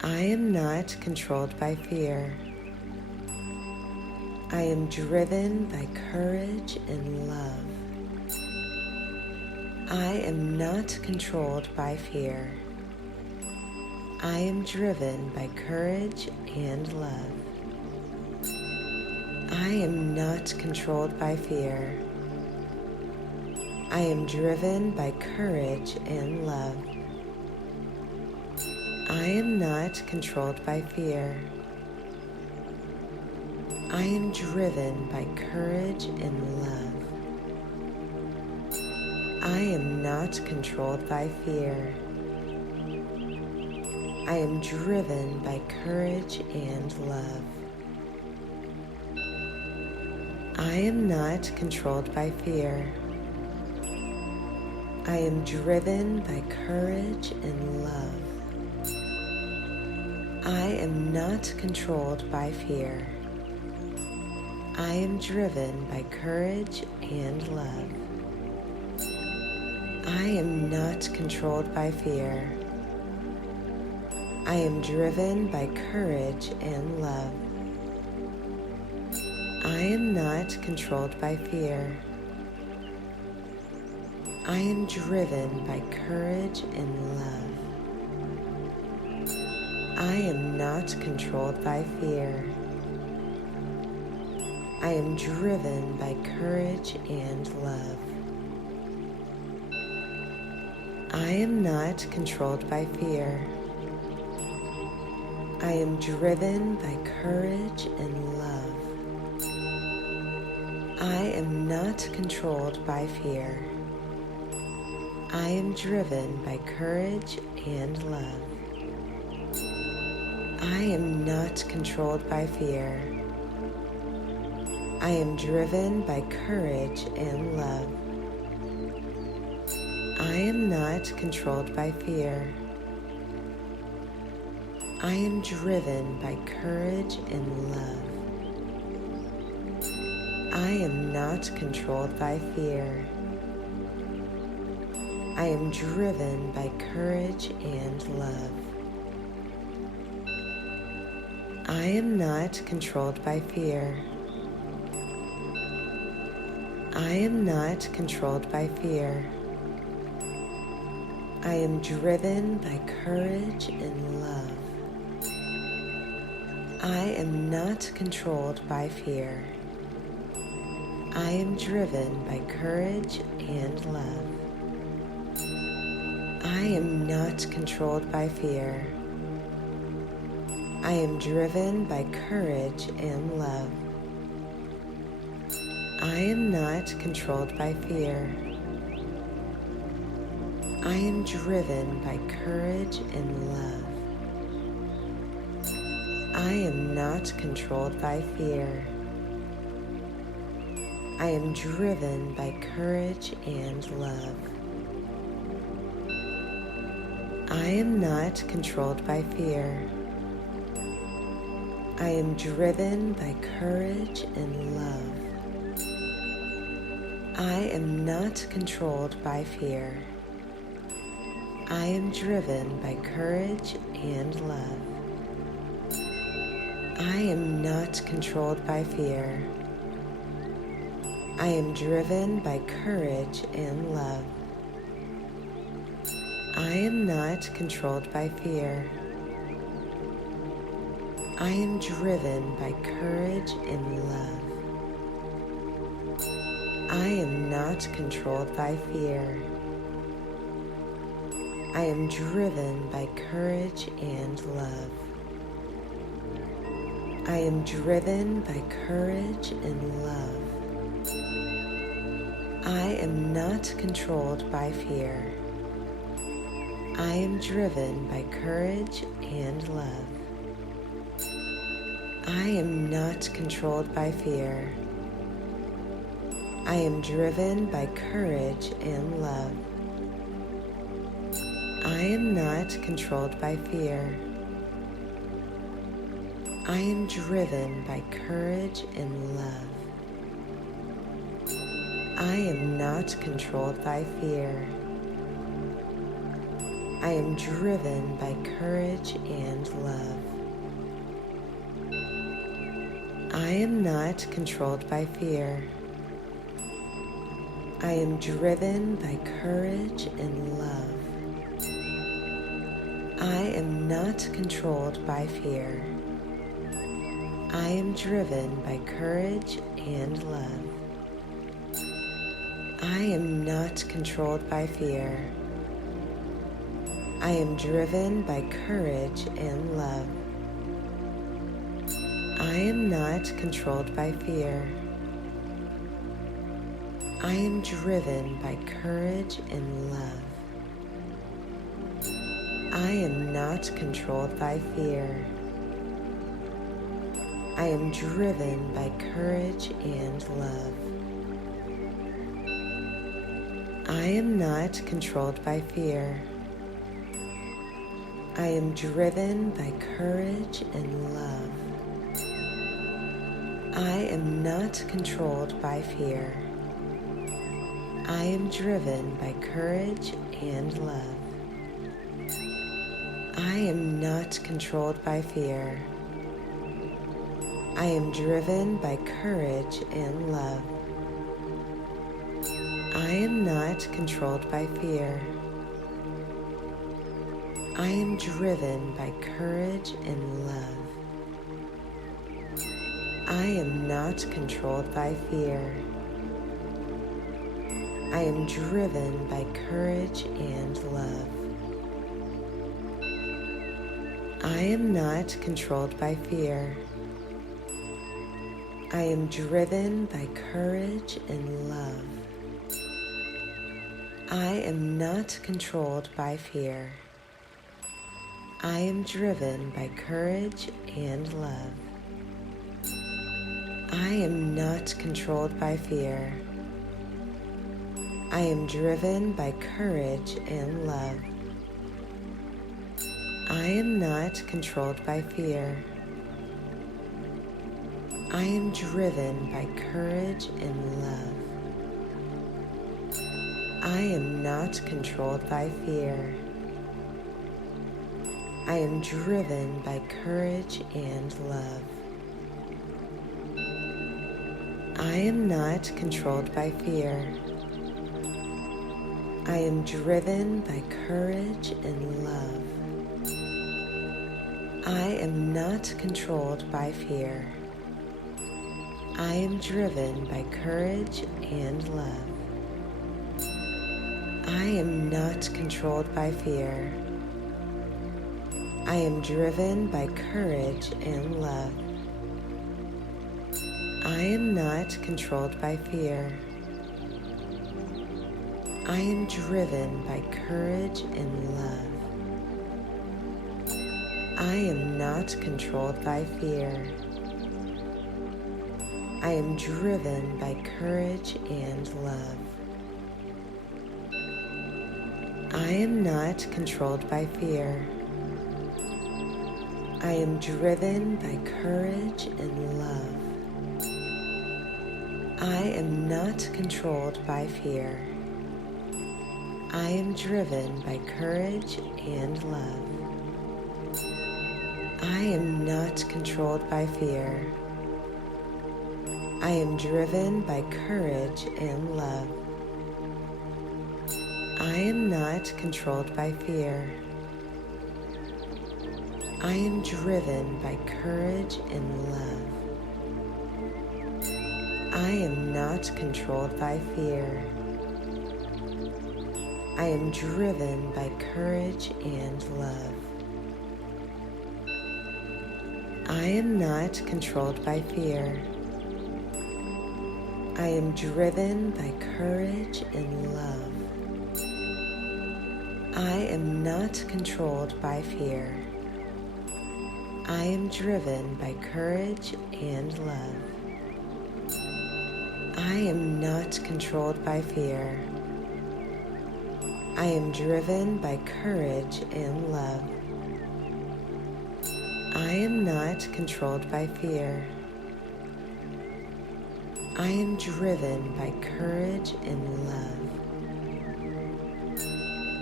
I am not controlled by fear. I am driven by courage and love. I am not controlled by fear. I am driven by courage and love. I am not controlled by fear. I am driven by courage and love. I am not controlled by fear. I am driven by courage and love. I am not controlled by fear. I am driven by courage and love. I am not controlled by fear. I am driven by courage and love. I am not controlled by fear. I am driven by courage and love. I am not controlled by fear. I am driven by courage and love. I am not controlled by fear. I am driven by courage and love. I am not controlled by fear. I am driven by courage and love. I am not controlled by fear. I am driven by courage and love. I am not controlled by fear. I am driven by courage and love. I am not controlled by fear. I am driven by courage and love. I am not controlled by fear. I am driven by courage and love. I am not controlled by fear. I am driven by courage and love. I am not controlled by fear. I am not controlled by fear. I am driven by courage and love. I am not controlled by fear. I am driven by courage and love. I am not controlled by fear. I am driven by courage and love. I am not controlled by fear. I am driven by courage and love. I am not controlled by fear. I am driven by courage and love. I am not controlled by fear. I am driven by courage and love. I am not controlled by fear. I am driven by courage and love. I am not controlled by fear. I am driven by courage and love. I am not controlled by fear. I am driven by courage and love. I am not controlled by fear. I am driven by courage and love. I am driven by courage and love. I am not controlled by fear. I am driven by courage and love. I am not controlled by fear. I am driven by courage and love. I am not controlled by fear. I am driven by courage and love. I am not controlled by fear. I am driven by courage and love. I am not controlled by fear. I am driven by courage and love. I am not controlled by fear. I am driven by courage and love. I am not controlled by fear. I am driven by courage and love. I am not controlled by fear. I am driven by courage and love. I am not controlled by fear. I am driven by courage and love. I am not controlled by fear. I am driven by courage and love. I am not controlled by fear. I am driven by courage and love. I am not controlled by fear. I am driven by courage and love. I am not controlled by fear. I am driven by courage and love. I am not controlled by fear. I am driven by courage and love. I am not controlled by fear. I am driven by courage and love. I am not controlled by fear. I am driven by courage and love. I am not controlled by fear. I am driven by courage and love. I am not controlled by fear. I am driven by courage and love. I am not controlled by fear. I am driven by courage and love. I am not controlled by fear. I am driven by courage and love. I am not controlled by fear. I am driven by courage and love. I am not controlled by fear. I am driven by courage and love. I am not controlled by fear. I am driven by courage and love. I am not controlled by fear. I am driven by courage and love. I am not controlled by fear. I am driven by courage and love. I am not controlled by fear. I am driven by courage and love. I am not controlled by fear. I am driven by courage and love. I am not controlled by fear. I am driven by courage and love. I am not controlled by fear. I am driven by courage and love. I am not controlled by fear. I am driven by courage and love. I am not controlled by fear. I am driven by courage and love. I am not controlled by fear. I am driven by courage and love. I am not controlled by fear. I am driven by courage and love.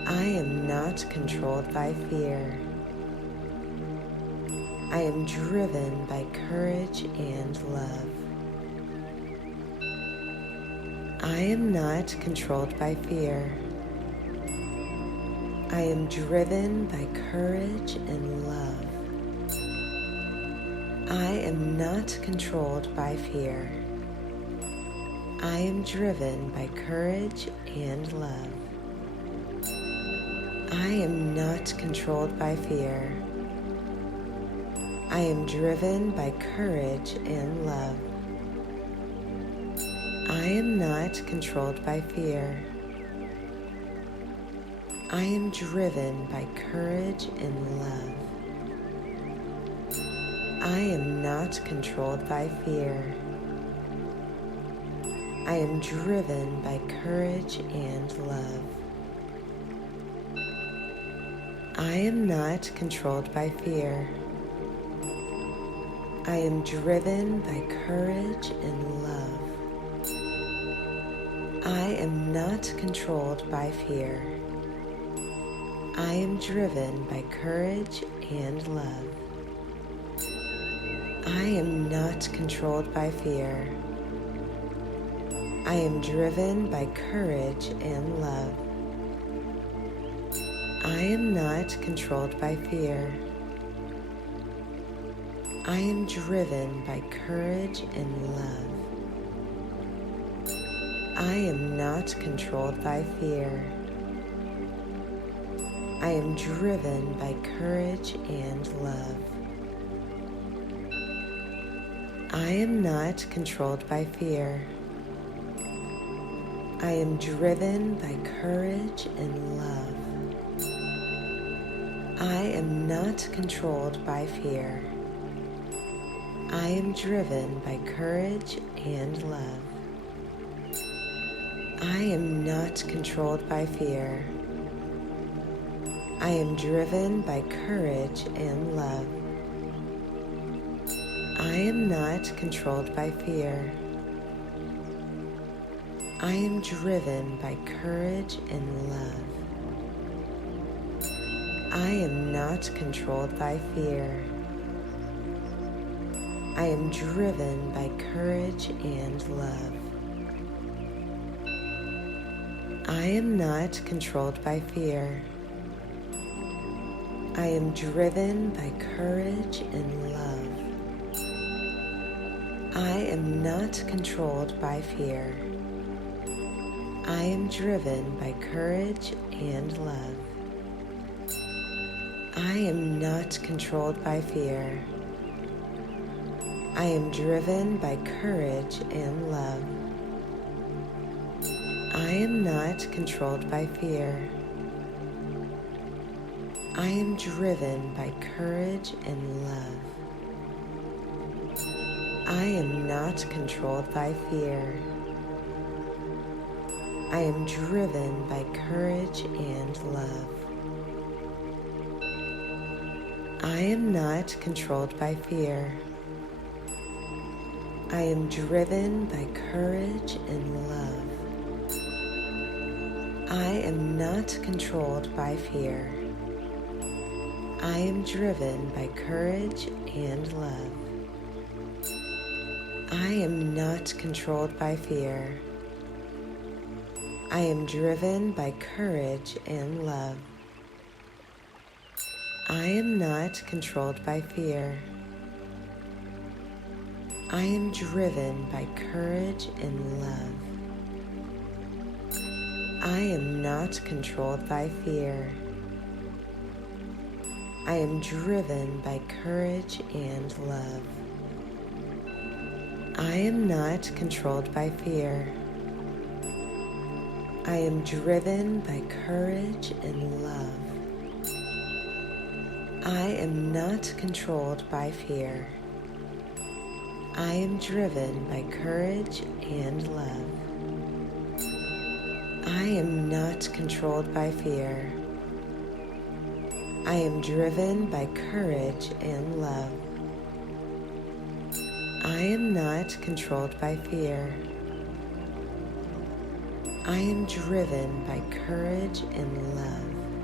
I am not controlled by fear. I am driven by courage and love. I am not controlled by fear. I am driven by courage and love. I am not controlled by fear. I am driven by courage and love. I am not controlled by fear. I am driven by courage and love. I am not controlled by fear. I am driven by courage and love. I am not controlled by fear. I am driven by courage and love. I am not controlled by fear. I am driven by courage and love. I am not controlled by fear. I am driven by courage and love. I am not controlled by fear. I am driven by courage and love. I am not controlled by fear. I am driven by courage and love. I am not controlled by fear. I am driven by courage and love. I am not controlled by fear. I am driven by courage and love. I am not controlled by fear. I am driven by courage and love. I am not controlled by fear. I am driven by courage and love. I am not controlled by fear. I am driven by courage and love. I am not controlled by fear. I am driven by courage and love. I am not controlled by fear. I am driven by courage and love. I am not controlled by fear. I am driven by courage and love. I am not controlled by fear. I am driven by courage and love. I am not controlled by fear. I am driven by courage and love. I am not controlled by fear. I am driven by courage and love. I am not controlled by fear. I am driven by courage and love. I am not controlled by fear. I am driven by courage and love. I am not controlled by fear. I am driven by courage and love. I am not controlled by fear. I am driven by courage and love. I am not controlled by fear. I am driven by courage and love. I am not controlled by fear. I am driven by courage and love. I am not controlled by fear. I am driven by courage and love. I am not controlled by fear. I am driven by courage and love. I am not controlled by fear. I am driven by courage and love.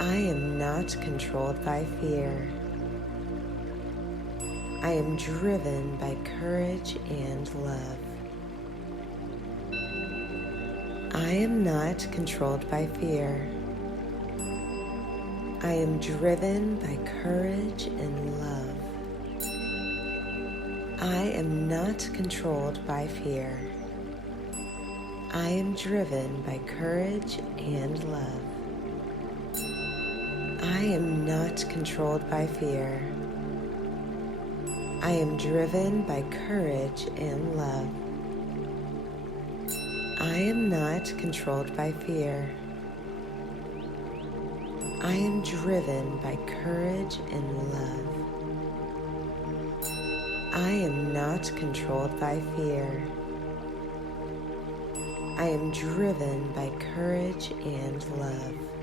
I am not controlled by fear. I am driven by courage and love. I am not controlled by fear. I am driven by courage and love. I am not controlled by fear. I am driven by courage and love. I am not controlled by fear. I am driven by courage and love. I am not controlled by fear. I am driven by courage and love. I am not controlled by fear. I am driven by courage and love.